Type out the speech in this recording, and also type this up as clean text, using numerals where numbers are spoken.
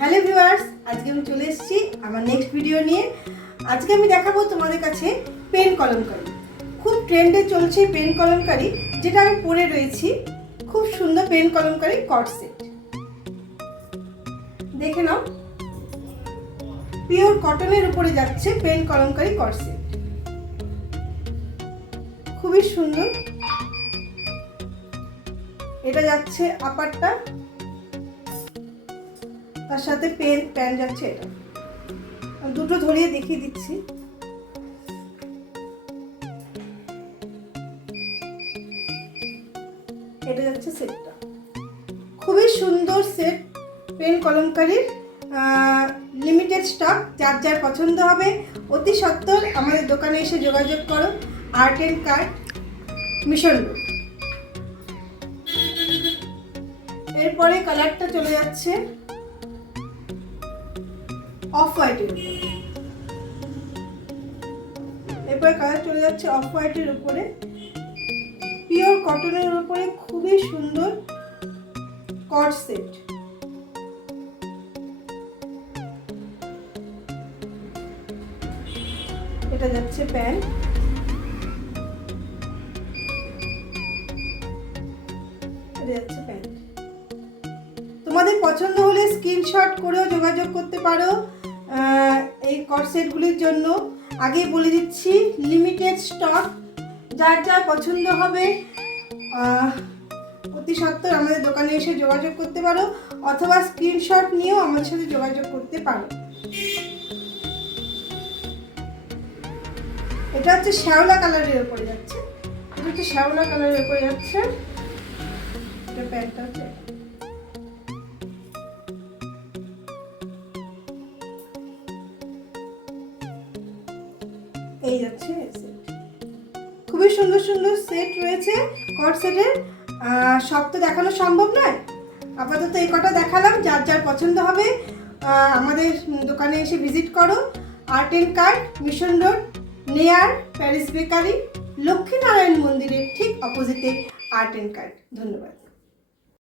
Hello viewers, আজকে আমি চলে এসেছি আমার নেক্সট ভিডিও নিয়ে। আজকে আমি দেখাবো তোমাদের কাছে পেন কলমকারি। খুব ট্রেন্ডে চলছে পেন কলমকারি, যেটা আমি পরে রয়েছি। খুব সুন্দর পেন কলমকারি কট সেট, দেখে নাও। পিওর কটনের উপরে যাচ্ছে পেন কলমকারি কট সেট, খুবই সুন্দর। এটা যাচ্ছে আপারটা, তার সাথে প্যান্ট যাচ্ছে। এটা দুটো ধরিয়ে দেখিয়ে দিচ্ছি। এটা যাচ্ছে সেটটা, খুবই সুন্দর সেট পেন কলমকারির। লিমিটেড স্টক, যার যার পছন্দ হবে অতি সত্বর আমাদের দোকানে এসে যোগাযোগ করো। Art and cart, mission road. এরপরে কালারটা চলে যাচ্ছে অফ হোয়াইটের উপরে। এরপরে কালার চলে যাচ্ছে অফ হোয়াইটের উপরে, পিওর কটনের উপরে খুবই সুন্দর কট সেট। এটা যাচ্ছে প্যান্ট, এটা যাচ্ছে প্যান্ট। তোমাদের পছন্দ হলে স্ক্রিনশট করেও যোগাযোগ করতে পারো এই কট সেটগুলির জন্য। আগেই বলে দিচ্ছি, লিমিটেড স্টক, যার যার পছন্দ হবে অতি সত্বর আমাদের দোকানে এসে যোগাযোগ করতে পারো, অথবা স্ক্রিনশট নিয়েও আমাদের সাথে যোগাযোগ করতে পারো। এটা হচ্ছে শ্যাওলা কালারের উপরে যাচ্ছে, এটা হচ্ছে শ্যাওলা কালারের উপরে যাচ্ছে। এটা প্যান্টটা হচ্ছে, এই যাচ্ছে সেট। খুবই সুন্দর সুন্দর সেট রয়েছে কট সেটের। সব তো দেখানো সম্ভব নয়, আপাতত এই কটা দেখালাম। যার যার পছন্দ হবে আমাদের দোকানে এসে ভিজিট করো। Art and cart, mission road, নেয়ার প্যারিস বেকারি, লক্ষ্মীনারায়ণ মন্দিরের ঠিক অপোজিটে আর্ট অ্যান্ড কার্ট। ধন্যবাদ।